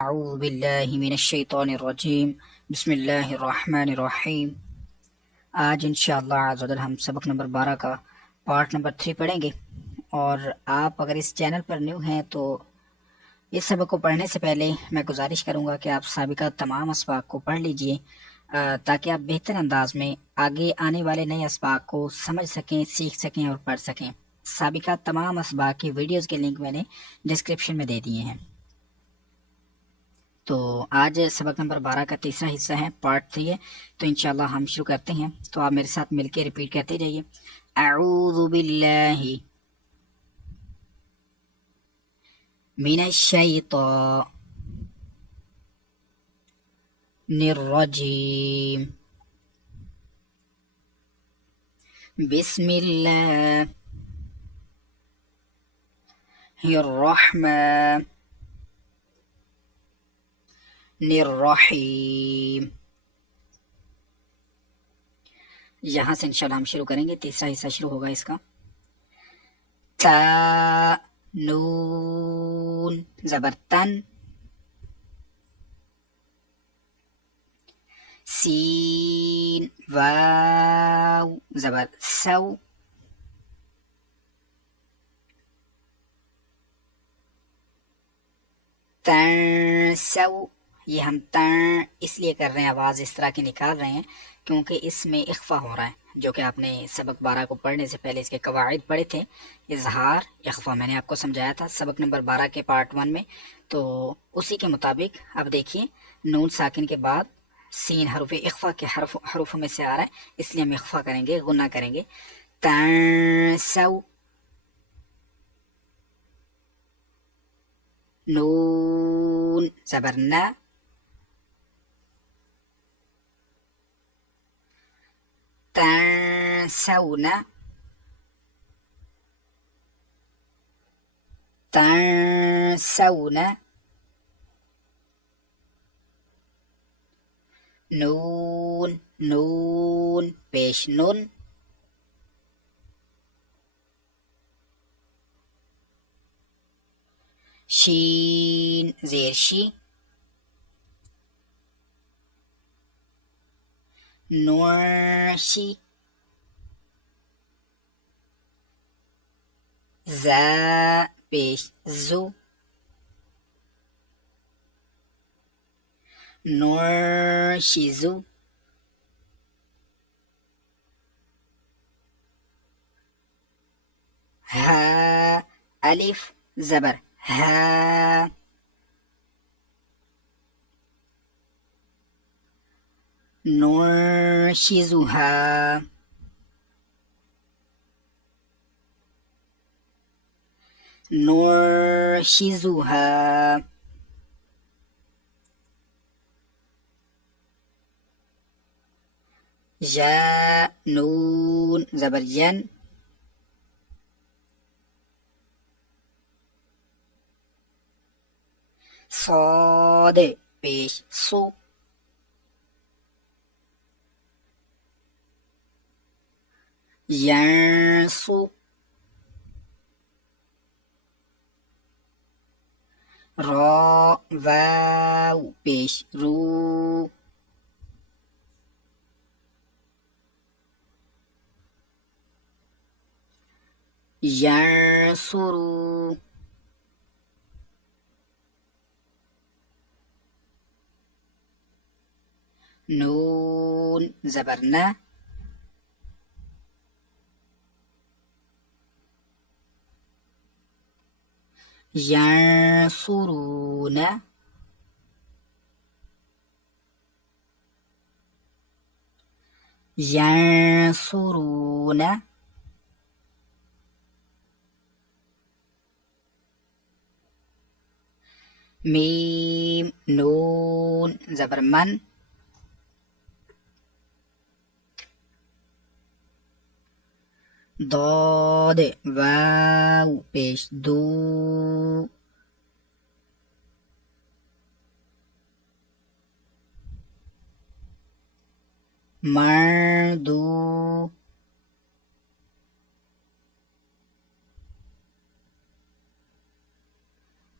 अऊज़ु बिल्लाहि मिनश्शैतानिर्रजीम बिस्मिल्लाहिर्रहमानिर्रहीम। आज इंशाअल्लाह अज़्ज़वजल हम सबक नंबर 12 का पार्ट नंबर 3 पढ़ेंगे। और आप अगर इस चैनल पर न्यू हैं तो इस सबक को पढ़ने से पहले मैं गुजारिश करूंगा कि आप साबिका तमाम असबाक को पढ़ लीजिए, ताकि आप बेहतर अंदाज में आगे आने वाले नए असबाक को समझ सकें, सीख सकें और पढ़ सकें। साबिका तमाम असबाक की वीडियोज़ के लिंक मैंने डिस्क्रिप्शन में दे दिए हैं। तो आज सबक नंबर 12 का तीसरा हिस्सा है, पार्ट 3 है। तो इंशाल्लाह हम शुरू करते हैं। तो आप मेरे साथ मिलके रिपीट करते जाइए। अऊज़ु बिल्लाहि मिनश्शैतानिर्रजीम बिस्मिल्लाहिर्रहमानिर्रहीम। यहाँ से इंशाल्लाह हम शुरू करेंगे। तीसरा हिस्सा शुरू होगा इसका। ता नून ज़बर तन, सीन वाव ज़बर सौ, तंसौ। ये हम तन इसलिए कर रहे हैं, आवाज़ इस तरह की निकाल रहे हैं क्योंकि इसमें इख्फा हो रहा है, जो कि आपने सबक 12 को पढ़ने से पहले इसके कवाइद पढ़े थे। इजहार इख्फा मैंने आपको समझाया था सबक नंबर 12 के पार्ट 1 में। तो उसी के मुताबिक अब देखिए, नून साकिन के बाद सीन हरूफ इख्फा के हरूफ में से आ रहा है, इसलिए हम इख्फा करेंगे, गुन्ना करेंगे। तंसौ, नून ज़बर न, तंसौन, तंसौन, नून नून पेश नुन, शीन ज़ेर शी, नुशी, ज़ा पेश जू, नुशिजु, हा अलिफ ज़बर हा, नुशिजुहा, नुशिजुहा, या नून ज़बर यन, صاد पेश सु, यंसु, रा वाव पेश रू, यंसुरु, नून ज़बर न, यंसुरून, यंसुरून, मीम नून ज़बर मन, ضاد वाव पेश दू, मर्दू,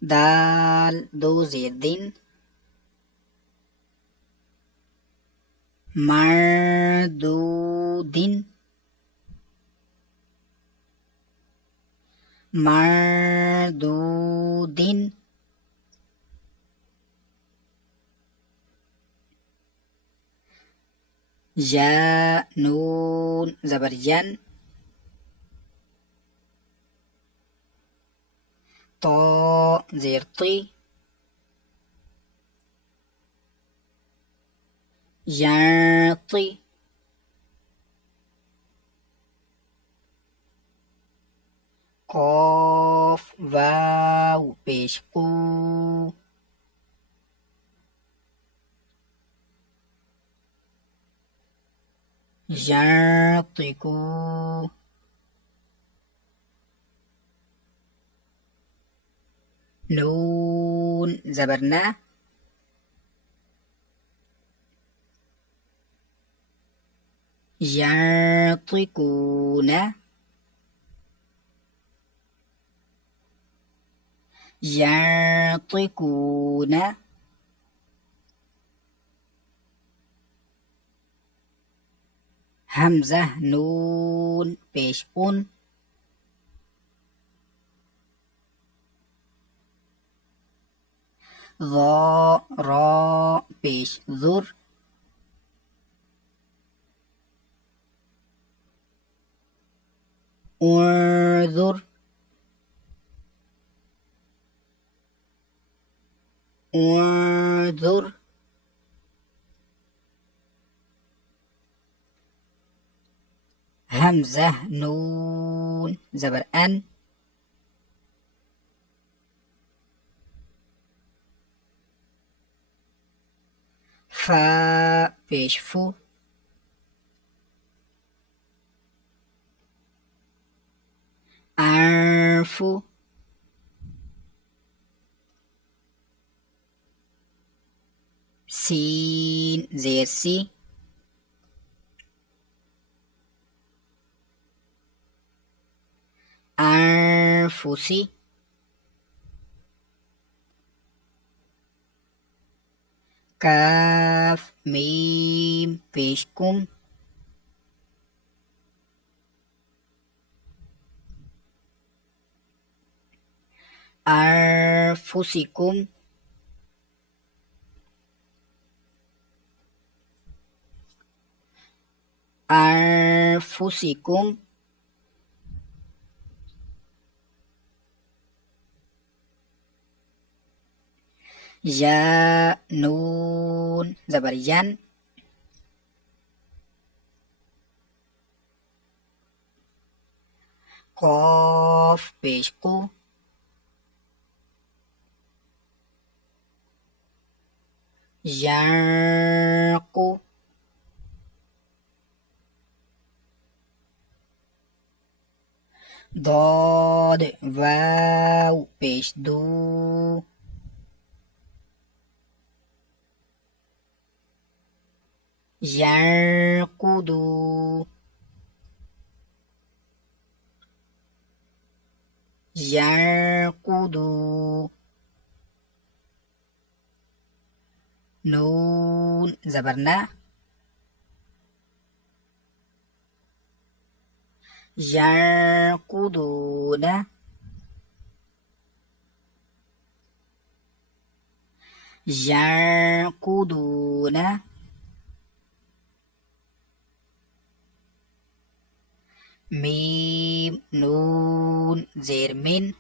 दाल दो ज़ेर दिन, मरदूदिन मरदूदिन या नून ज़बर यन तो ज़ेर ती यती قاف واو पेश कू यतिकू नून ज़बर ना यतिकून यतिकून हमज़ा नून पेश उन रा पेश ज़ुर उन्ज़ुर उन्ज़ुर हमज़ा नून ज़बर अन फा पेश फू आरफू सीन ज़ेर सी अनफुसी काफ मीम पेश कुम अनफुसिकुम अनफुसिकुम या नून ज़बर यन कॉफ पेश कू यरकू ضاد वाव पेश दू यरकुदू यरकुदू नून ज़बर ना यरकुदून यरकुदून मीम नून ज़ेर मिन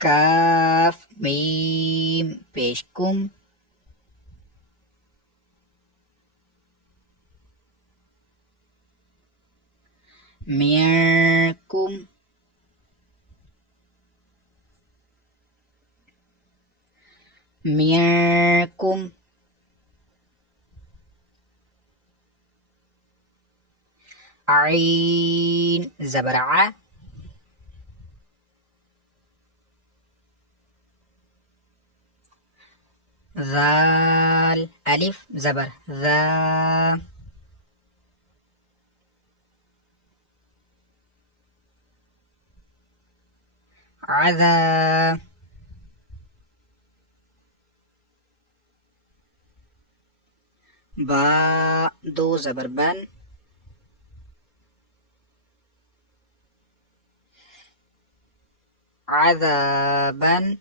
काफ मीम पेश कुम मियकुम मियकुम आइन ज़बर आ ज़ाल अलिफ ज़बर ज़ा अज़ा बा दो ज़बर बन, अज़ाबन,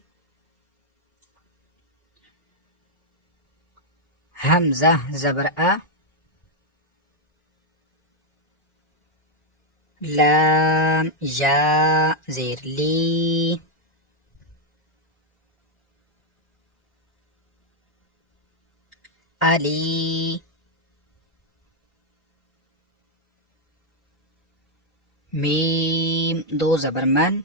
हमज़ा ज़बर अ, लाम या ज़ेर ली, अली, मीम दो ज़बर मन,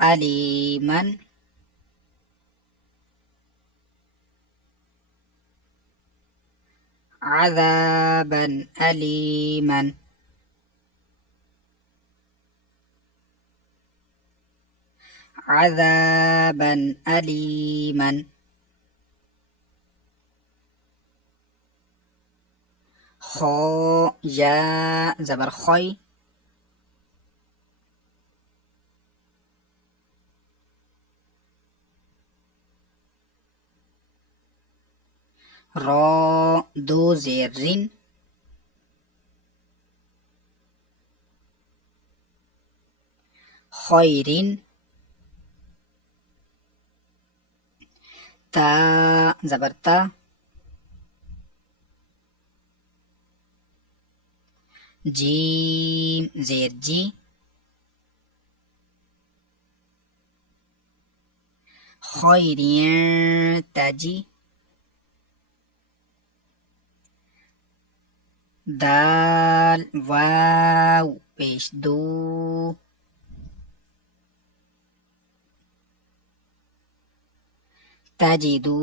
अलीमन, अज़ाबन अलीमन, अज़ाबन अलीमन, खो या ज़बर खोई, रो दो ज़ेर रिन, खैरिन, ता ज़बर ता, जीम ज़ेर जी, खैरियन ताजी, दाल वाव पेश दो, तजिदू,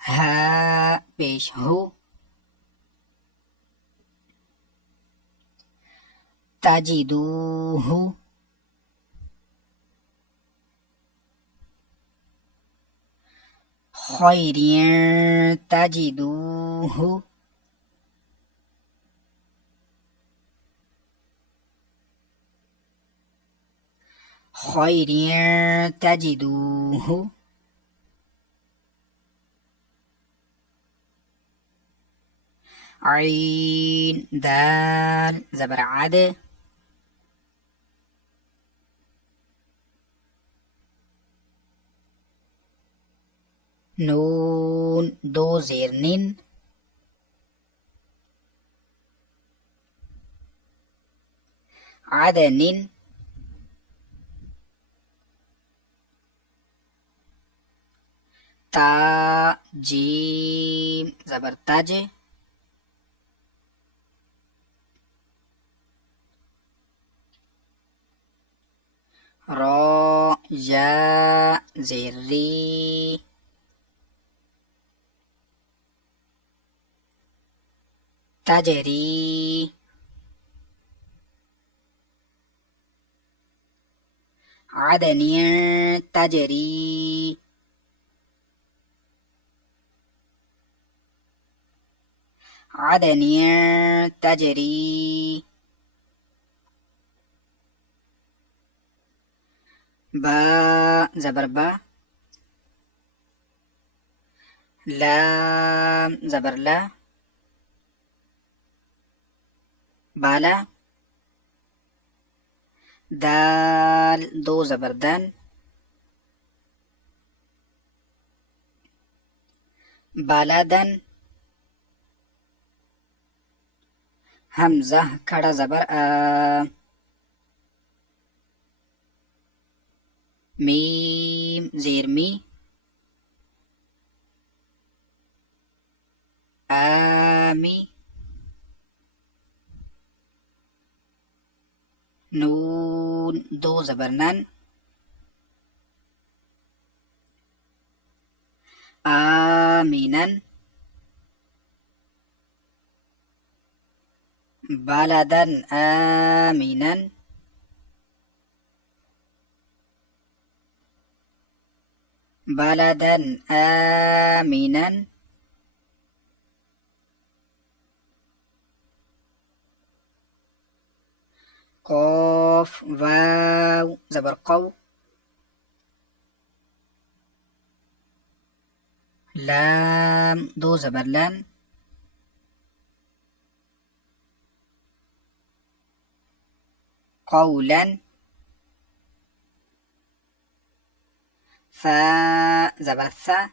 हा पेश हो, तजिदूहु, खैरियन तजिदूहु, खैरियन तजिदूहु, ऐन दाल ज़बर आद, नून दो ज़ेर निन, अदनिन, ता जीम ज़बर तज, रो या ज़ेर री, तजरी, अदनियन तजरी, अदनियन तजरी, बा ज़बर बा, लाम ज़बर ला, बाला, दाल दो ज़बर दन, बालादन, हमज़ा खड़ा ज़बर आ, मीम ज़ेर मी, आमी, नून दो ज़बर नन, आमीनन, बलदन आमीनन, बलदन आमीनन, قاف واو زبر قو. لام دو زبر لن. قولا. ثاء زبر ثا.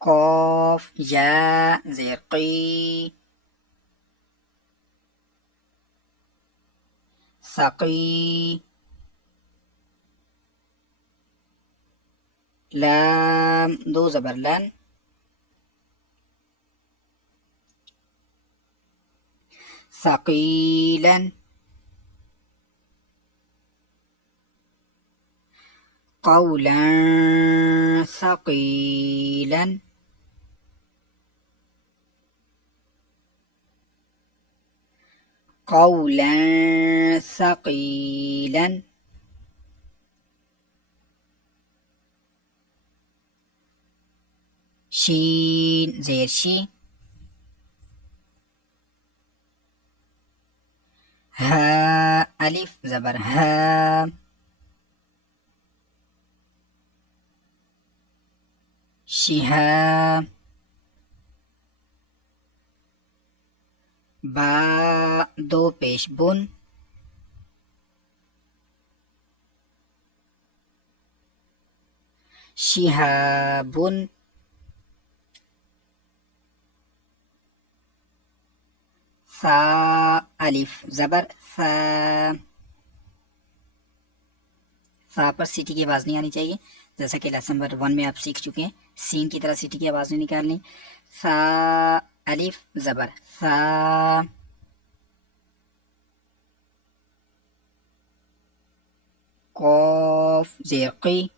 قاف ياء زير قي. ثقي. لام دو زبر لن. ثقيلا. قولا ثقيلا. قولا ثقيلا. شين زير شي. ها ألف زبر ها. شهاب. با دو پیش بون. شهاب. ثا अलिफ जबर सा। सा पर सीटी की आवाज नहीं आनी चाहिए, जैसा कि लेसन नंबर 1 में आप सीख चुके हैं। सीन की तरह सीटी की आवाज नहीं निकालनी। सा अलिफ जबर सा। कौफ जेकी।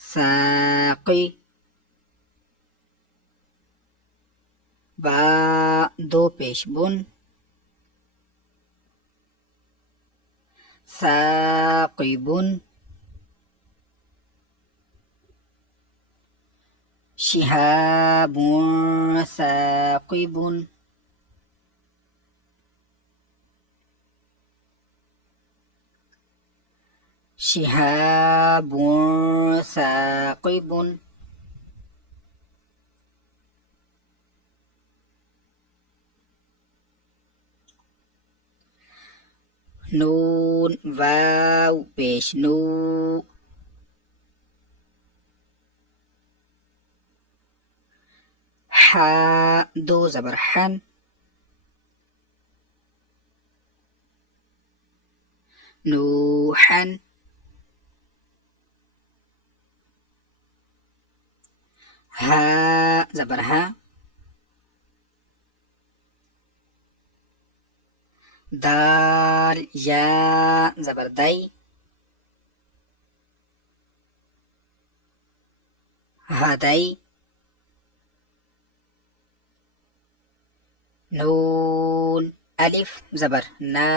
साकी। बा दो पेश बुन। साकिबुन। शिहाबुन साकिबुन। शिहाबुन साकिबुन। नून वाव पेश नू। हा दो जबर हन। नूहन। हा जबर हा। दाल या जबर दई। हदई। नून अलिफ जबर ना।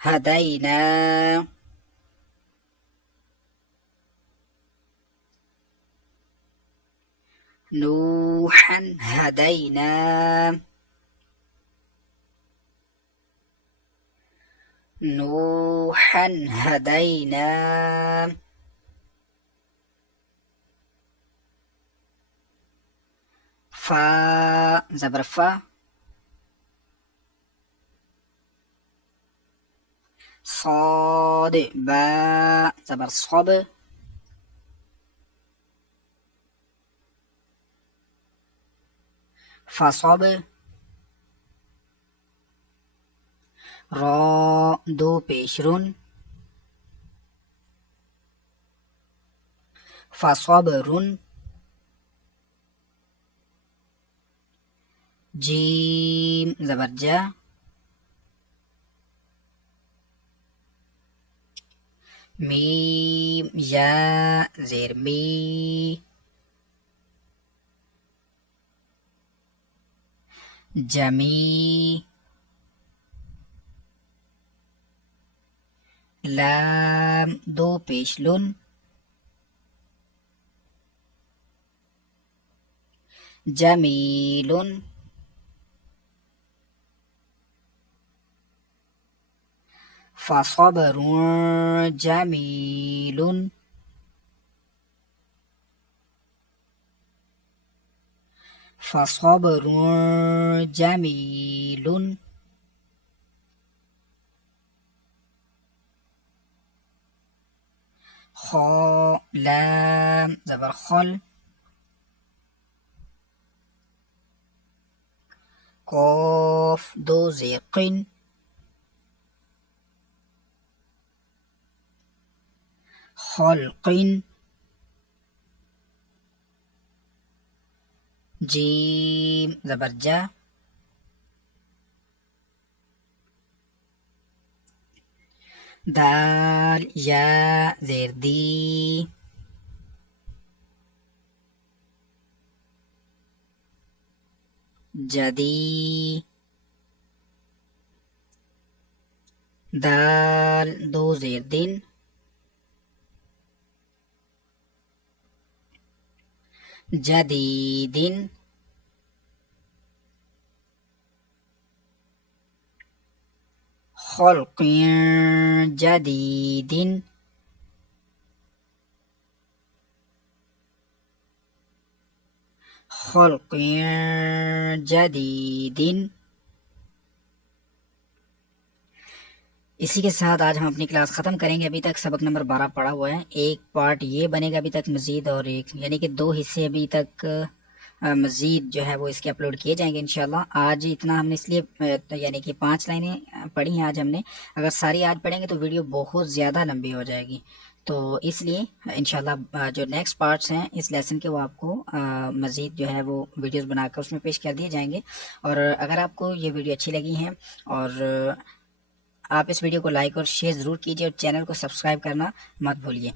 हदैना। नूहन हदैना। नूहन हदैना। फा जबर फा। صاد با زبر صب। فصب। را دو پیشرون. فصبرون. جيم زبر جا. ميم يا زير مي. جمي. لام دو پیش لون. जमीलुन फसब्रुन जमीलुन फसब्रुन जमीलुन खा लाम ज़बर खल कॉफ दो ज़ेर क़िन खल्क़िन जीम ज़बर जा दाल या ज़ेर दी जदी दाल दो ज़ेर दिन जदीदिन खल्क़िन जदीदिन खल्क़िन जदीदिन। इसी के साथ आज हम अपनी क्लास ख़त्म करेंगे। अभी तक सबक नंबर 12 पढ़ा हुआ है, एक पार्ट ये बनेगा अभी तक मज़ीद, और एक यानी कि 2 हिस्से अभी तक मज़ीद जो है वो इसके अपलोड किए जाएंगे इंशाल्लाह। आज इतना हमने इसलिए यानी कि 5 लाइनें पढ़ी हैं आज हमने। अगर सारी आज पढ़ेंगे तो वीडियो बहुत ज़्यादा लंबी हो जाएगी, तो इसलिए इंशाल्लाह जो नेक्स्ट पार्ट्स हैं इस लेसन के वो आपको मज़ीद जो है वो वीडियोस बनाकर उसमें पेश कर दिए जाएंगे। और अगर आपको ये वीडियो अच्छी लगी है और आप इस वीडियो को लाइक और शेयर ज़रूर कीजिए और चैनल को सब्सक्राइब करना मत भूलिए।